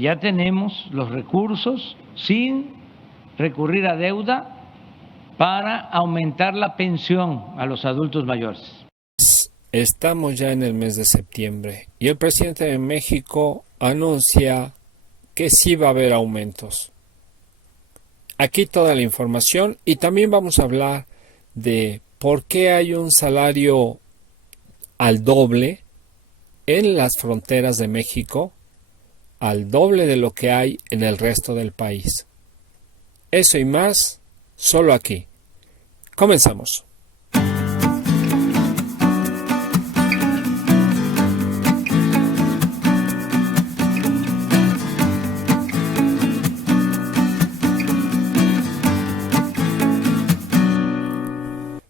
ya tenemos los recursos sin recurrir a deuda para aumentar la pensión a los adultos mayores. Estamos ya en el mes de septiembre y el presidente de México anuncia que sí va a haber aumentos. Aquí toda la información y también vamos a hablar de por qué hay un salario al doble en las fronteras de México, al doble de lo que hay en el resto del país. Eso y más, solo aquí. Comenzamos.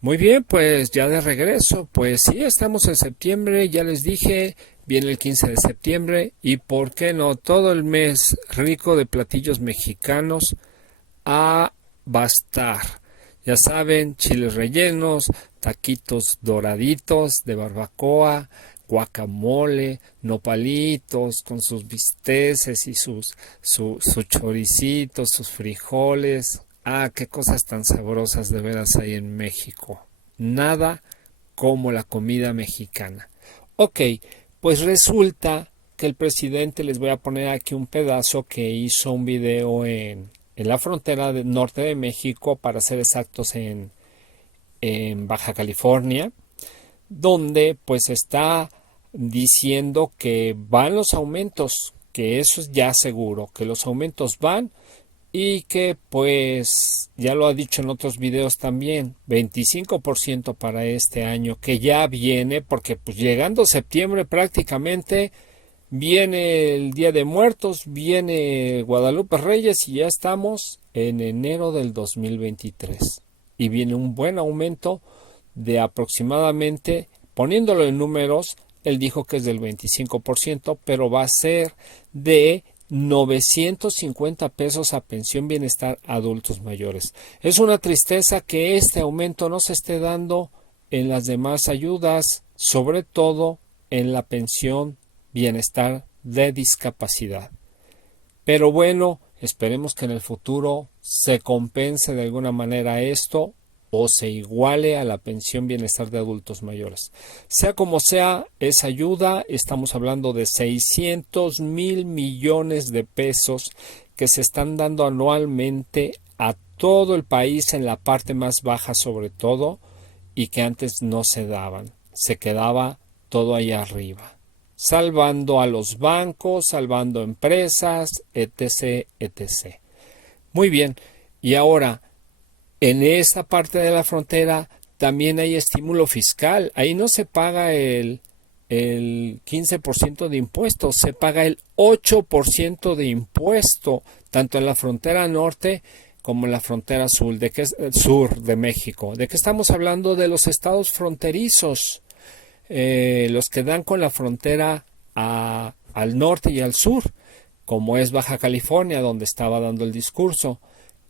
Muy bien, pues ya de regreso, pues sí, estamos en septiembre, ya les dije, viene el 15 de septiembre y por qué no, todo el mes rico de platillos mexicanos a bastar. Ya saben, chiles rellenos, taquitos doraditos de barbacoa, guacamole, nopalitos con sus bisteces y su choricitos, sus frijoles. Ah, qué cosas tan sabrosas de veras hay en México. Nada como la comida mexicana. Ok, pues resulta que el presidente, les voy a poner aquí un pedazo que hizo un video en la frontera norte de México, para ser exactos en Baja California, donde pues está diciendo que van los aumentos, que eso es ya seguro, que los aumentos van. Y que pues ya lo ha dicho en otros videos también, 25% para este año que ya viene, porque pues llegando septiembre prácticamente viene el Día de Muertos, viene Guadalupe Reyes y ya estamos en enero del 2023. Y viene un buen aumento de aproximadamente, poniéndolo en números, él dijo que es del 25%, pero va a ser de 950 pesos a pensión bienestar adultos mayores. Es una tristeza que este aumento no se esté dando en las demás ayudas, sobre todo en la pensión bienestar de discapacidad. Pero bueno, esperemos que en el futuro se compense de alguna manera esto o se iguale a la pensión bienestar de adultos mayores. Sea como sea, esa ayuda, estamos hablando de 600,000 millones de pesos que se están dando anualmente a todo el país, en la parte más baja sobre todo, y que antes no se daban. Se quedaba todo ahí arriba, salvando a los bancos, salvando empresas, etc., etc. Muy bien, y ahora, en esta parte de la frontera también hay estímulo fiscal. Ahí no se paga el 15% de impuestos, se paga el 8% de impuesto, tanto en la frontera norte como en la frontera sur de México. ¿De qué estamos hablando? De los estados fronterizos, los que dan con la frontera al norte y al sur, como es Baja California, donde estaba dando el discurso.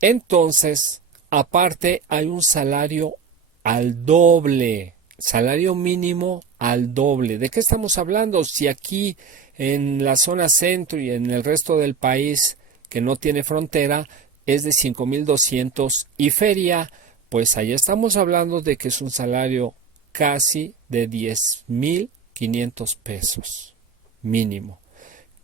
Entonces, aparte, hay un salario al doble, salario mínimo al doble. ¿De qué estamos hablando? Si aquí en la zona centro y en el resto del país que no tiene frontera es de 5,200 y feria, pues allá estamos hablando de que es un salario casi de 10,500 pesos mínimo.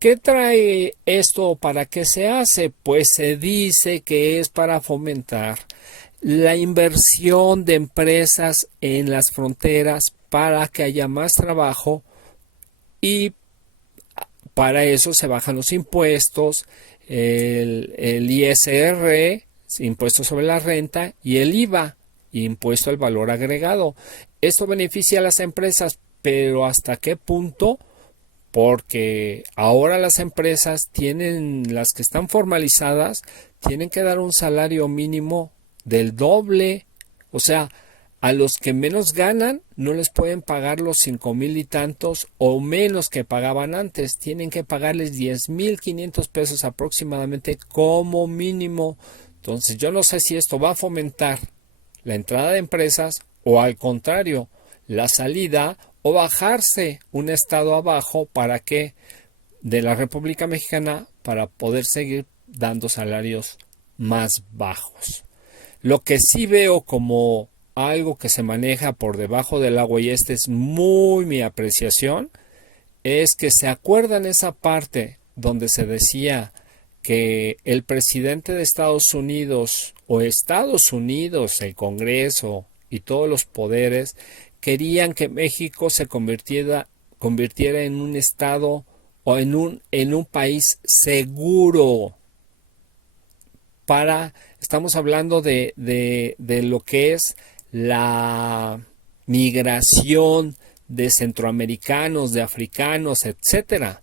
¿Qué trae esto? ¿Para qué se hace? Pues se dice que es para fomentar la inversión de empresas en las fronteras para que haya más trabajo, y para eso se bajan los impuestos, el ISR, impuesto sobre la renta, y el IVA, impuesto al valor agregado. Esto beneficia a las empresas, pero ¿hasta qué punto? Porque ahora las empresas tienen, las que están formalizadas, tienen que dar un salario mínimo del doble. O sea, a los que menos ganan no les pueden pagar los 5,000 y tantos o menos que pagaban antes. Tienen que pagarles 10,500 pesos aproximadamente como mínimo. Entonces yo no sé si esto va a fomentar la entrada de empresas o al contrario, la salida, o bajarse un estado abajo. ¿Para qué? de la República Mexicana para poder seguir dando salarios más bajos. Lo que sí veo como algo que se maneja por debajo del agua, y esta es muy mi apreciación, es que se acuerdan esa parte donde se decía que el presidente de Estados Unidos o Estados Unidos, el Congreso y todos los poderes querían que México se convirtiera en un estado o en un país seguro estamos hablando de lo que es la migración de centroamericanos, de africanos, etcétera,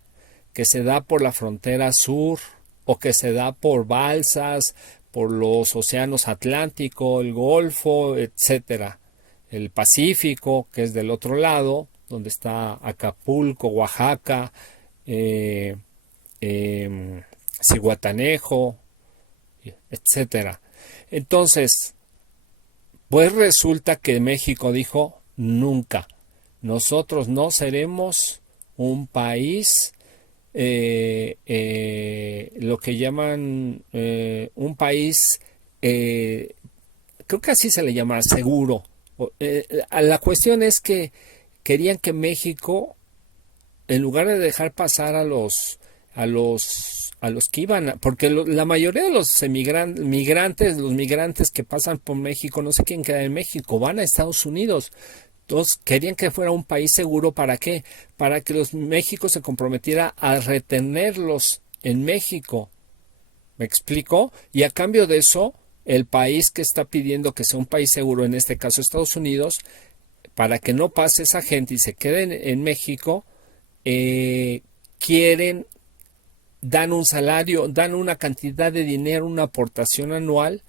que se da por la frontera sur o que se da por balsas, por los océanos Atlántico, el Golfo, etcétera, el Pacífico, que es del otro lado, donde está Acapulco, Oaxaca, Zihuatanejo, etcétera. Entonces, pues resulta que México dijo: nunca, nosotros no seremos un país, lo que llaman un país, creo que así se le llama, seguro. La cuestión es que querían que México, en lugar de dejar pasar a los que iban, porque la mayoría de los migrantes que pasan por México no se quieren quedar en México, van a Estados Unidos. Entonces querían que fuera un país seguro. ¿Para qué? Para que México se comprometiera a retenerlos en México. ¿Me explico? Y a cambio de eso, el país que está pidiendo que sea un país seguro, en este caso Estados Unidos, para que no pase esa gente y se queden en México, dan un salario, dan una cantidad de dinero, una aportación anual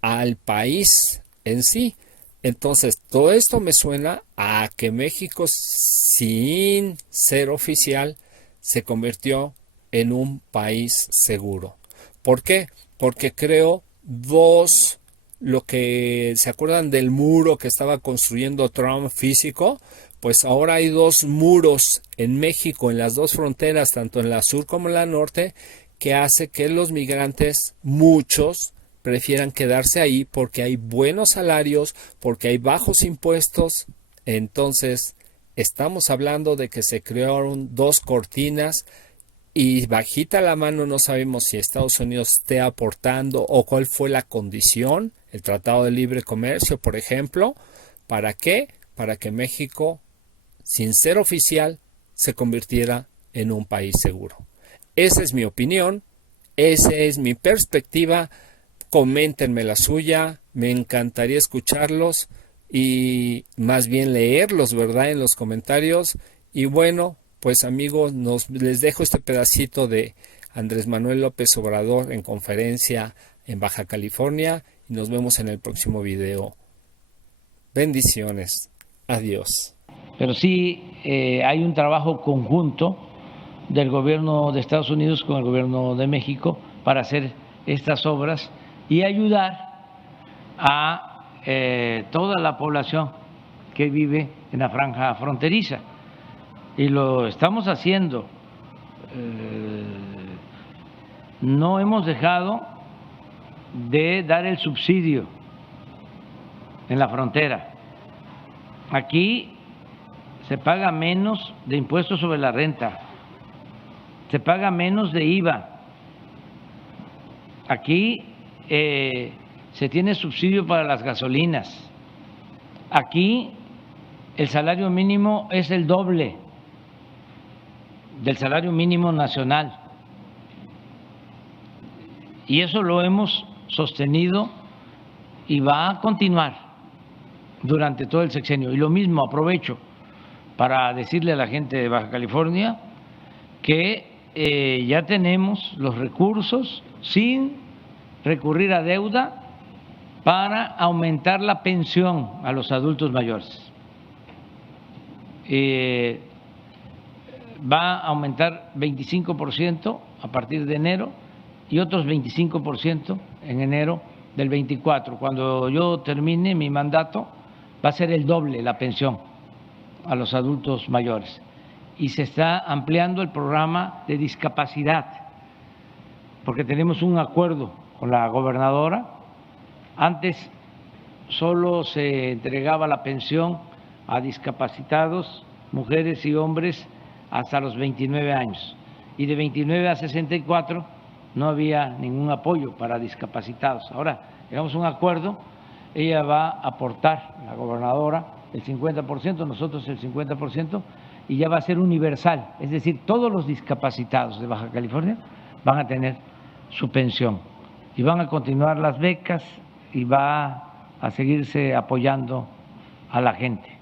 al país en sí. Entonces, todo esto me suena a que México, sin ser oficial, se convirtió en un país seguro. ¿Por qué? Porque creó lo que se acuerdan del muro que estaba construyendo Trump físico, pues ahora hay 2 muros en México, en las 2 fronteras, tanto en la sur como en la norte, que hace que los migrantes, muchos, prefieran quedarse ahí porque hay buenos salarios, porque hay bajos impuestos. Entonces, estamos hablando de que se crearon 2 cortinas y bajita la mano no sabemos si Estados Unidos esté aportando o cuál fue la condición, el Tratado de Libre Comercio, por ejemplo. ¿Para qué? Para que México, sin ser oficial, se convirtiera en un país seguro. Esa es mi opinión, esa es mi perspectiva. Coméntenme la suya, me encantaría escucharlos y más bien leerlos, ¿verdad?, en los comentarios. Y bueno, pues amigos, les dejo este pedacito de Andrés Manuel López Obrador en conferencia en Baja California y nos vemos en el próximo video. Bendiciones. Adiós. Pero sí hay un trabajo conjunto del gobierno de Estados Unidos con el gobierno de México para hacer estas obras y ayudar a toda la población que vive en la franja fronteriza. Y lo estamos haciendo. No hemos dejado de dar el subsidio en la frontera. Aquí se paga menos de impuestos sobre la renta, se paga menos de IVA. Aquí se tiene subsidio para las gasolinas. Aquí el salario mínimo es el doble del salario mínimo nacional. Y eso lo hemos sostenido y va a continuar durante todo el sexenio. Y lo mismo aprovecho para decirle a la gente de Baja California que ya tenemos los recursos sin recurrir a deuda para aumentar la pensión a los adultos mayores. Va a aumentar 25% a partir de enero y otros 25% en enero del 24. Cuando yo termine mi mandato va a ser el doble la pensión a los adultos mayores y se está ampliando el programa de discapacidad, porque tenemos un acuerdo con la gobernadora. Antes solo se entregaba la pensión a discapacitados, mujeres y hombres, hasta los 29 años, y de 29 a 64 no había ningún apoyo para discapacitados. Ahora llegamos a un acuerdo, ella va a aportar, la gobernadora, el 50%, nosotros el 50%, y ya va a ser universal, es decir, todos los discapacitados de Baja California van a tener su pensión y van a continuar las becas y va a seguirse apoyando a la gente.